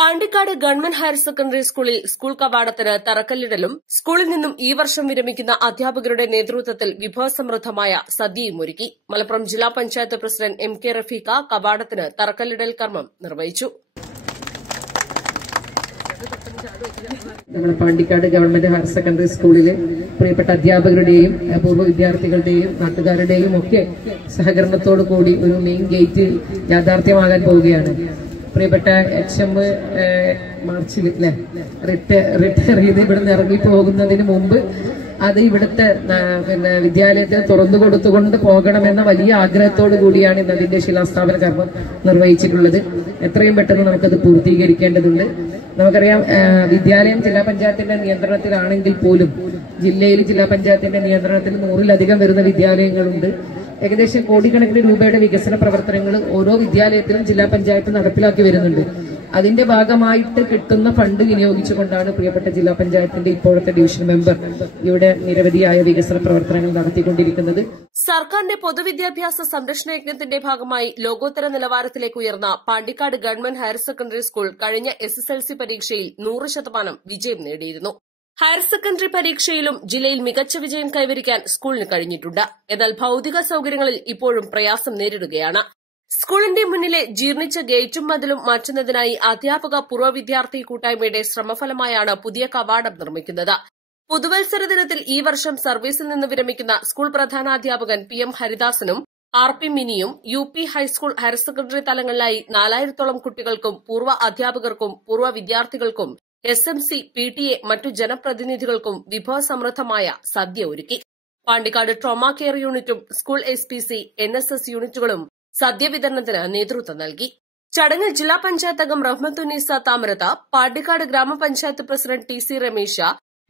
Pandikkad government higher secondary സ്കൂളിൽ school കവാടത്തിന് തറക്കല്ലിടലും സ്കൂളിൽ നിന്നും ഈ വർഷം വിരമിക്കുന്ന അധ്യാപകരുടെ നേതൃത്വത്തിൽ വിഭവസമൃദ്ധമായ സദ്യയും ഒരുക്കി. മലപ്പുറം ജില്ലാ panchayat president M K Rafeeqa കവാടത്തിന് തറക്കല്ലിടൽ കർമ്മം നിർവഹിച്ചു. നമ്മുടെ പാണ്ടിക്കാട് ഗവൺമെന്റ് ഹയർ സെക്കൻഡറി സ്കൂളിലെ പ്രിയപ്പെട്ട അധ്യാപകരുടെയും പൂർവ വിദ്യാർത്ഥികളുടെയും നാട്ടുകാരുടെയും ഒക്കെ സഹകരണത്തോടു കൂടി ഒരു മെയിൻ ഗേറ്റ് യാഥാർത്ഥ്യമാകാൻ പോവുകയാണ്. പ്രിയപ്പെട്ട എച്ച് എം മാർച്ചിൽ അല്ലെ റിട്ടയർ ചെയ്ത് ഇവിടുന്ന് ഇറങ്ങി പോകുന്നതിന് മുമ്പ് അത് ഇവിടുത്തെ പിന്നെ വിദ്യാലയത്തിന് തുറന്നു കൊടുത്തുകൊണ്ട് പോകണമെന്ന വലിയ ആഗ്രഹത്തോടു കൂടിയാണ് ഇന്ന് അതിന്റെ ശിലാസ്ഥാപന കർമ്മം നിർവഹിച്ചിട്ടുള്ളത്. എത്രയും പെട്ടെന്ന് നമുക്കത് പൂർത്തീകരിക്കേണ്ടതുണ്ട്. നമുക്കറിയാം വിദ്യാലയം ജില്ലാ പഞ്ചായത്തിന്റെ നിയന്ത്രണത്തിലാണെങ്കിൽ പോലും ജില്ലയിൽ ജില്ലാ പഞ്ചായത്തിന്റെ നിയന്ത്രണത്തിൽ നൂറിലധികം വരുന്ന വിദ്യാലയങ്ങളുണ്ട്. ഏകദേശം കോടിക്കണക്കിന് രൂപയുടെ വികസന പ്രവർത്തനങ്ങൾ ഓരോ വിദ്യാലയത്തിലും ജില്ലാ പഞ്ചായത്ത് നടപ്പിലാക്കി വരുന്നുണ്ട്. അതിന്റെ ഭാഗമായിട്ട് കിട്ടുന്ന ഫണ്ട് വിനിയോഗിച്ചുകൊണ്ടാണ് പ്രിയപ്പെട്ട ജില്ലാ പഞ്ചായത്തിന്റെ ഇപ്പോഴത്തെ ഡിവിഷൻ മെമ്പർ ഇവിടെ നിരവധിയായ വികസന പ്രവർത്തനങ്ങൾ നടത്തിക്കൊണ്ടിരിക്കുന്നത്. സർക്കാരിന്റെ പൊതുവിദ്യാഭ്യാസ സംരക്ഷണ യജ്ഞത്തിന്റെ ഭാഗമായി ലോകോത്തര നിലവാരത്തിലേക്ക് ഉയർന്ന Pandikkad government higher secondary school കഴിഞ്ഞ എസ് എസ് എൽ സി പരീക്ഷയിൽ നൂറ് ശതമാനം വിജയം നേടിയിരുന്നു. ഹയർ സെക്കൻഡറി പരീക്ഷയിലും ജില്ലയിൽ മികച്ച വിജയം കൈവരിക്കാൻ സ്കൂളിന് കഴിഞ്ഞിട്ടുണ്ട്. എന്നാൽ ഭൌതിക സൌകര്യങ്ങളിൽ ഇപ്പോഴും പ്രയാസം നേരിടുകയാണ്. സ്കൂളിന്റെ മുന്നിലെ ജീർണിച്ച ഗേറ്റും മതിലും മാറ്റുന്നതിനായി അധ്യാപക പൂർവ വിദ്യാർത്ഥി കൂട്ടായ്മയുടെ ശ്രമഫലമായാണ് പുതിയ കവാടം നിർമ്മിക്കുന്നത്. പുതുവത്സര ദിനത്തിൽ ഈ വർഷം സർവീസിൽ നിന്ന് വിരമിക്കുന്ന സ്കൂൾ പ്രധാനാധ്യാപകൻ പി എം ഹരിദാസനും R P മിനിയും U P high school higher secondary തലങ്ങളിലായി നാലായിരത്തോളം കുട്ടികൾക്കും പൂർവ അധ്യാപകർക്കും പൂർവ വിദ്യാർത്ഥികൾക്കും S M C P T A മറ്റു ജനപ്രതിനിധികൾക്കും വിഭവസമൃദ്ധമായ സദ്യ ഒരുക്കി. പാണ്ടിക്കാട് ട്രോമ കെയർ യൂണിറ്റും school S P C N S S യൂണിറ്റുകളും സദ്യ വിതരണത്തിന് നേതൃത്വം നൽകി. ചടങ്ങിൽ ജില്ലാ പഞ്ചായത്ത് അംഗം റഹ്മത്തുനീസ താമരത പാണ്ടിക്കാട് ഗ്രാമപഞ്ചായത്ത് president T C Ramesha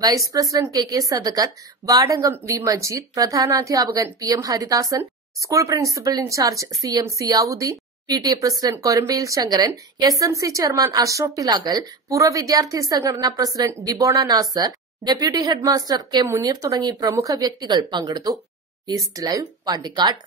vice president K K Sadakkath വാർഡംഗം V Majeed പ്രധാനാധ്യാപകൻ P M Haridasan school principal in charge C M Siyavuddeen P T A president Korambayil Sankaran S M C chairman Ashraf Pilagal പൂർവ വിദ്യാർത്ഥി സംഘടനാ പ്രസിഡന്റ് ഡിബോണ Nasar deputy headmaster K Muneer തുടങ്ങി പ്രമുഖ വ്യക്തികൾ പങ്കെടുത്തു. East live Pandikkad.